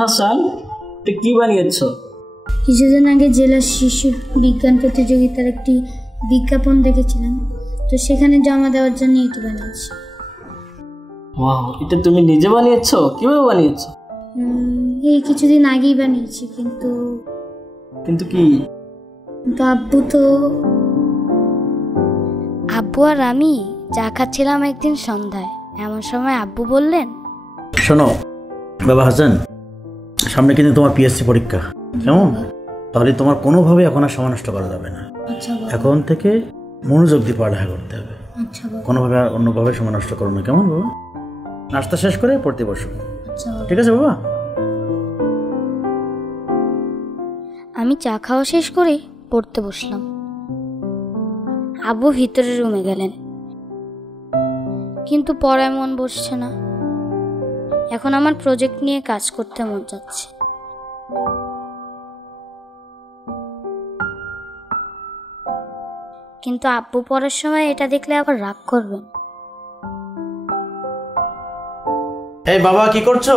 হাসান, তুই কি বানিয়েছ? কিছুদিন আগে জেলা শিশু বিজ্ঞান প্রতিযোগিতার একটি বিজ্ঞাপন দেখেছিলাম, তো সেখানে জমা দেওয়ার জন্য এটি বানিয়েছি। ওয়াও, এটা তুমি নিজে বানিয়েছ? কিভাবে বানিয়েছ? এই কিছুদিন আগেই বানিয়েছি, কিন্তু কি? আব্বু আর আমি চা খাচ্ছিলাম একদিন সন্ধ্যায়, এমন সময় আব্বু বললেন, শোনো বাবা হাসান, সামনে কিন্তু তোমার পিএসসি পরীক্ষা, কেমন? তাহলে তোমার কোনোভাবে এখন আর সময় নষ্ট করা যাবে না। এখন থেকে মনোযোগ দিয়ে পড়ালেখা করতে হবে, কোনোভাবে আর অন্যভাবে সময় নষ্ট করো না, কেমন বাবা? নাস্তা শেষ করে পড়তে বসো, ঠিক আছে বাবা? আমি চা খাওয়া শেষ করে পড়তে বসলাম। আব্বু ভিতরের রুমে গেলেন, কিন্তু পড়ায় মন বসছে না। এখন আমার প্রজেক্ট নিয়ে কাজ করতে মন যাচ্ছে। কিন্তু আব্বু পড়ার সময় এটা দেখলে আবার রাগ করবেন। এই বাবা, কি করছো?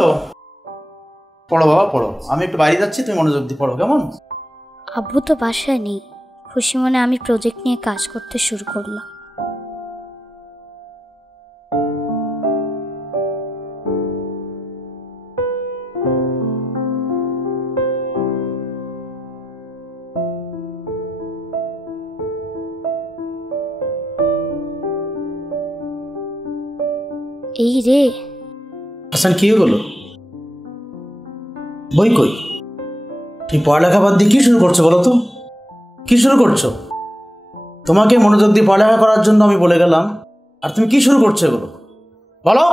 পড়ো বাবা, পড়ো। আমি একটু বাইরে যাচ্ছি, তুমি মনোযোগ দিয়ে পড়ো, কেমন? আব্বু তো বাসায় নেই। খুশি মনে আমি প্রজেক্ট নিয়ে কাজ করতে শুরু করলাম। এই রে হাসান, কি হলো? বই কই? তুই পড়ালেখা বাদ দিয়ে কি শুরু করছো বলো তো? কি শুরু করছো? তোমাকে মনোযোগ দিয়ে পড়ালেখা করার জন্য আমি বলে গেলাম, আর তুমি কি শুরু করছো এগুলো বলো?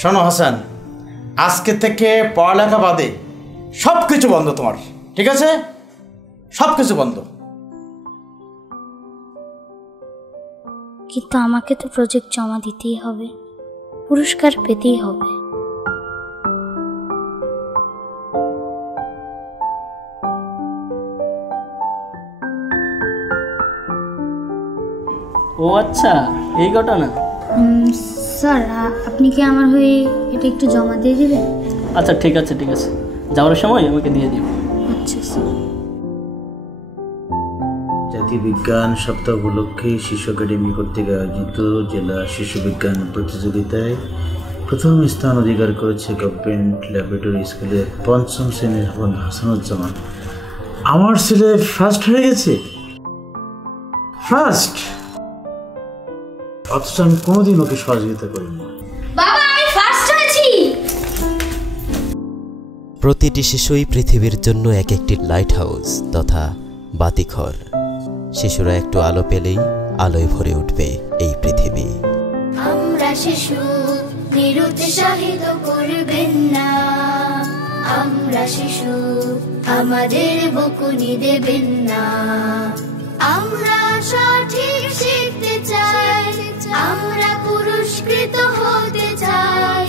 শোনো হাসান, আজকে থেকে পড়ালেখা বাদে সব কিছু বন্ধ তোমার, ঠিক আছে? সব কিছু বন্ধ। কিন্তু আমাকে তো প্রজেক্ট জমা দিতেই হবে, পুরস্কার পেতেই হবে। ও আচ্ছা, এই ঘটনা। স্যার, আপনি কি আমার হয়ে এটা একটু জমা দিয়ে দেবেন? আচ্ছা ঠিক আছে, যাওয়ার সময় আমাকে দিয়ে দিও। আচ্ছা স্যার। জাতীয় বিজ্ঞান সপ্তাহ উপলক্ষে শিশু একাডেমি কর্তৃক আয়োজিত জেলা শিশু বিজ্ঞান প্রতিযোগিতায় প্রথম স্থান অধিকার করেছে গভর্নমেন্ট ল্যাবরেটরি স্কুলের ৫ম শ্রেণীর হাসানুজ্জামান। আমার ছেলে ফার্স্ট হয়ে গেছে। ফার্স্ট? অথচ আমি কোনোদিন ওকে সহযোগিতা করিনি। বাবা, আমি ফার্স্ট হয়েছি। প্রতিটি শিশুই পৃথিবীর জন্য এক একটি লাইট হাউস তথা বাতিঘর। শিশুরা একটু আলো পেলেই আলোয় ভরে উঠবে এই পৃথিবী। আমরা শিশু, নিরুৎসাহিত করবেন না। আমরা শিশু, আমাদের বকুনি দেবেন না। আমরা সঠিক শিখতে চাই, আমরা পুরস্কৃত হতে চাই।